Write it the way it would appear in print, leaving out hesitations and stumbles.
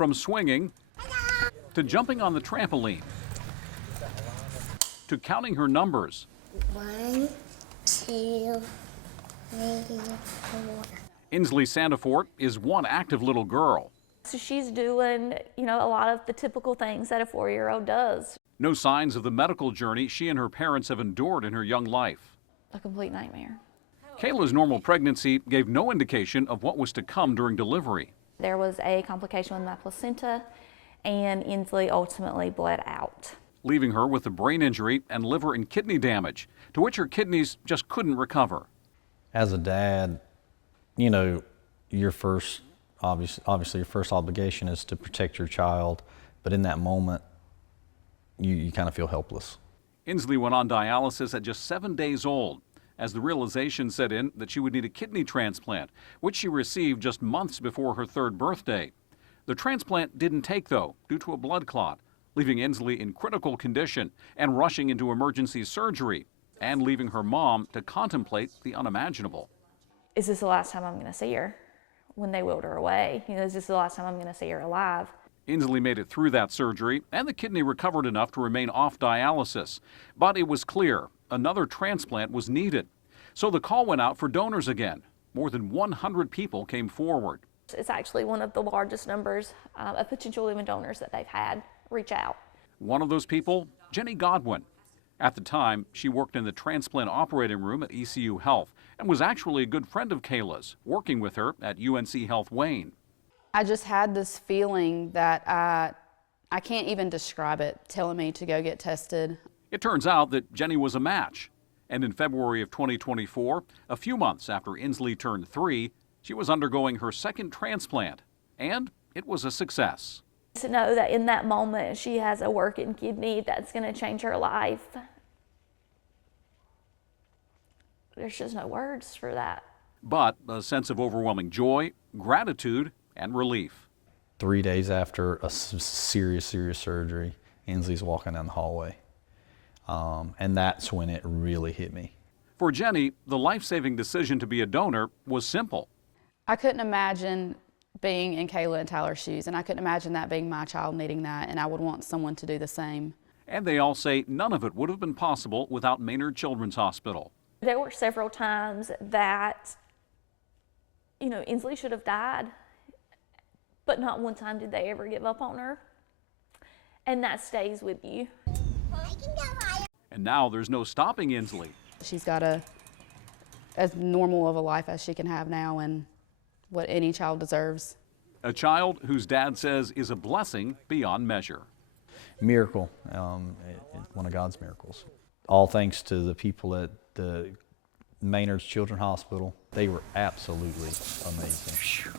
From swinging to jumping on the trampoline to counting her numbers. 1, 2, 3, 4. Insley Santifort is one active little girl. So she's doing, a lot of the typical things that a 4-year-old does. No signs of the medical journey she and her parents have endured in her young life. A complete nightmare. Kayla's normal pregnancy gave no indication of what was to come during delivery. There was a complication with my placenta, and Insley ultimately bled out, Leaving her with a brain injury and liver and kidney damage, to which her kidneys just couldn't recover. As a dad, your first, obviously your first obligation is to protect your child, but in that moment, you kind of feel helpless. Insley went on dialysis at just 7 days old, as the realization set in that she would need a kidney transplant, which she received just months before her 3rd birthday. The transplant didn't take, though, due to a blood clot, leaving Insley in critical condition and rushing into emergency surgery, and leaving her mom to contemplate the unimaginable. Is this the last time I'm going to see her when they wheeled her away? Is this the last time I'm going to see her alive? Insley made it through that surgery, and the kidney recovered enough to remain off dialysis. But it was clear another transplant was needed. So the call went out for donors again. More than 100 people came forward. It's actually one of the largest numbers of potential living donors that they've had reach out. One of those people, Jenny Godwin. At the time, she worked in the transplant operating room at ECU Health and was actually a good friend of Kayla's, working with her at UNC Health Wayne. I just had this feeling that I can't even describe it, telling me to go get tested. It turns out that Jenny was a match. And in February of 2024, a few months after Insley turned 3, she was undergoing her 2nd transplant. And it was a success. To know that in that moment she has a working kidney that's going to change her life. There's just no words for that. But a sense of overwhelming joy, gratitude, and relief. 3 days after a serious surgery, Insley's walking down the hallway. And that's when it really hit me. For Jenny, the life-saving decision to be a donor was simple. I couldn't imagine being in Kayla and Tyler's shoes, and I couldn't imagine that being my child needing that, and I would want someone to do the same. And they all say none of it would have been possible without Maynard Children's Hospital. There were several times that, Insley should have died, but not one time did they ever give up on her. And that stays with you. And now there's no stopping Insley. She's got as normal of a life as she can have now, and what any child deserves. A child whose dad says is a blessing beyond measure. Miracle, one of God's miracles. All thanks to the people at the Maynard's Children's Hospital. They were absolutely amazing.